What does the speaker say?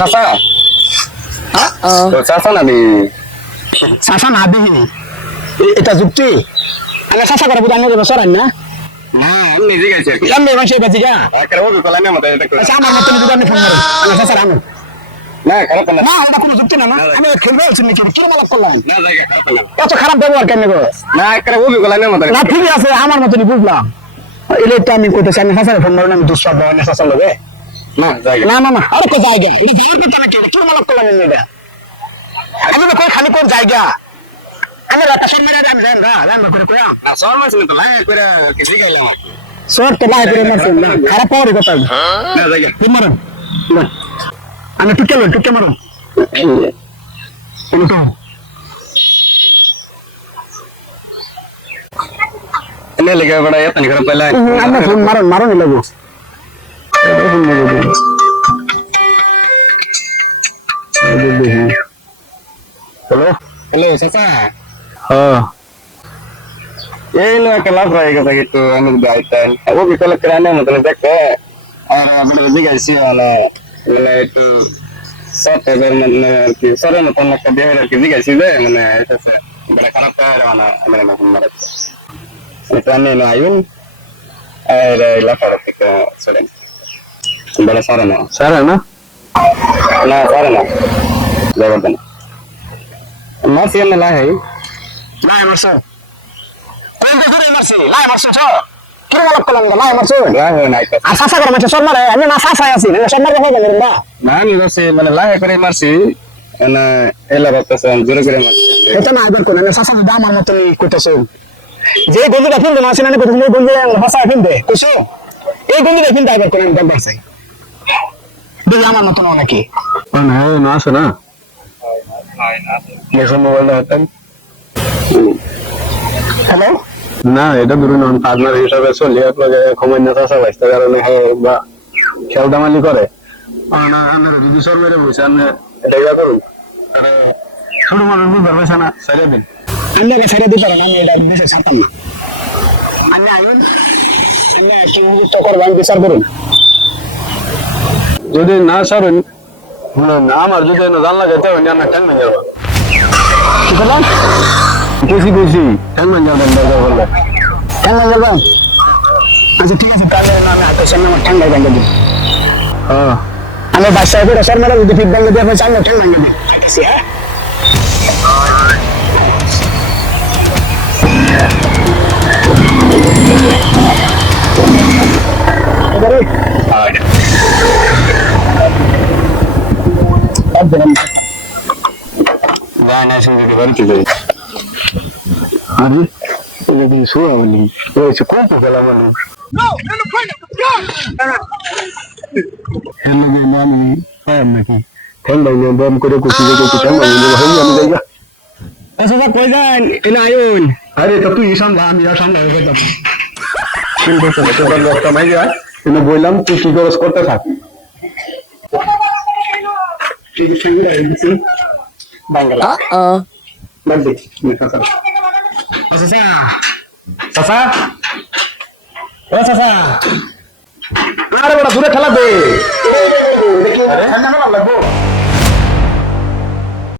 চাচা তো চাচা না চাচা না দিহি এটা যুক্তি আগে চাচা করে বুঝানো যাবে সরাই না না আমি নিজে গেছি আর কি আমি মানুষ বাজি গা একটা ওকে কলা না মতে এটা আচ্ছা আমার মতন যদি আপনি ফোন করেন আমি চাচা রানো না খারাপ না না এটা কোনো যুক্তি না না আমি খেলবে আছি নাকি কি মালাপ করলাম না জায়গা খারাপ না এত খারাপ ব্যবহার কেন গো না একটা ওকে কলা না মতে না ঠিক আছে আমার মতনই বুঝলাম এলেটা আমি কইতেছি আমি চাচা ফোন করেন আমি দুঃসব বয়নে চাচা লবে না জায়গা না না না আরে কো জায়গা এটা কি করতে নাকি কি মালাপ করলাম এটা আমি তো কই খালি কোন জায়গা আমি রাতা শর্মা আমি জান গা লাম করে কয়া আর সর মাছ না তো লাগে করে কিছু গেলাম সর তো লাই করে মারছেন না খারাপ পাওয়ারই কথা না জায়গা তুমি মারেন আমি টুকে মারুন তো এনে লেগে বড় এতনি খারাপ পাইলা আমি ফোন মারুন লাগো হ্যালো হ্যালো চাচা হ্যাঁ এই লো একটা লাভ হয়ে গেছে একটু আমি যাইতাম ও বিকল কেরানে মতন দেখে আর আমি বুঝে গেছি মানে একটু সতেবের মানে আর কি সরের মতন একটা দিয়ে আর কি জিজ্ঞাসি যে মানে এটা বড় খারাপ করে মানে আমার মতন মারা এটা আমি না আইন আর লাফার থেকে সরেন বড় সরে না না না সরে না জবরদস্ত মাসি এনে লাই লাই মারছো কোন ধরে মারছি লাই মারছো তো কি মালাপ করলাম লাই মারছো লাই হয় না আর চাচা করে মারছো সর মারে আমি না চাচাই আছি না সর মারে হয়ে গেল না না আমি বসে মানে লাই করে মারছি না এলা বাতাস জোরে করে মারছি এটা না আইবার কোন না চাচা দাম আমার মতন কইতাছো যে গন্ধটা ফিন্দে মাসি না কইতো তুমি গন্ধে ভাষা ফিন্দে কইছো এই গন্ধটা ফিন্দে আইবার কোন দাম বাড়ছে দেখি আমার মতন নাকি না না আসে না দেখো মোবাইলটা হাতেন হ্যালো না এটা ধরুন পার্টনার হিসাবে চলি আপনাকে সময় না চাষা বাঁচতে কারণে বা খেলদামালি করে যদি সর মেরে বসে আপনি এটা করুন ছোট মানুষ বুঝতে পারছে না সাইডে দিন আমি আগে ছেড়ে দিতে পারেন আমি এটা বেশি ছাড়তাম না আমি আইন আমি কি তো করবেন বিচার করুন যদি না সারেন আমার যদি জান লাগে তো আপনার ট্যাং মান যাবো কি করলাম বেশি ট্যাং মান যাবেন দরকার বললে ঠান্ডা যাবেন আচ্ছা ঠিক আছে তাহলে আমি হাতের সামনে আমার ঠান্ডা ভেঙে দিই হ্যাঁ আমি বাসায় করে সর মেরে যদি ফিট ভেঙে দিয়ে সামনে ঠান্ডা ভেঙে দিই না শুনে বাড়িতে যাই আরে যদি শুয়া বলি ওইসে কোন তো গেলাম বলি হ্যালো আমি পাই নাকি ঠান্ডা নিয়ে বম করে কুচি ঠান্ডা নিয়ে ভাই আমি যাই আচ্ছা কই যান এনে আইন আরে তো তুই সামলা আমি আর সামলা হয়ে গেলাম কিন্তু তোর লোকটা মাই যায় কিন্তু বললাম তুই কি খরচ করতে থাক ঠিক আছে বাংলা বাদে আচ্ছা চাচা ও চাচা আরে বড় দূরে খেলা দে দেখি ঠান্ডা না লাগবো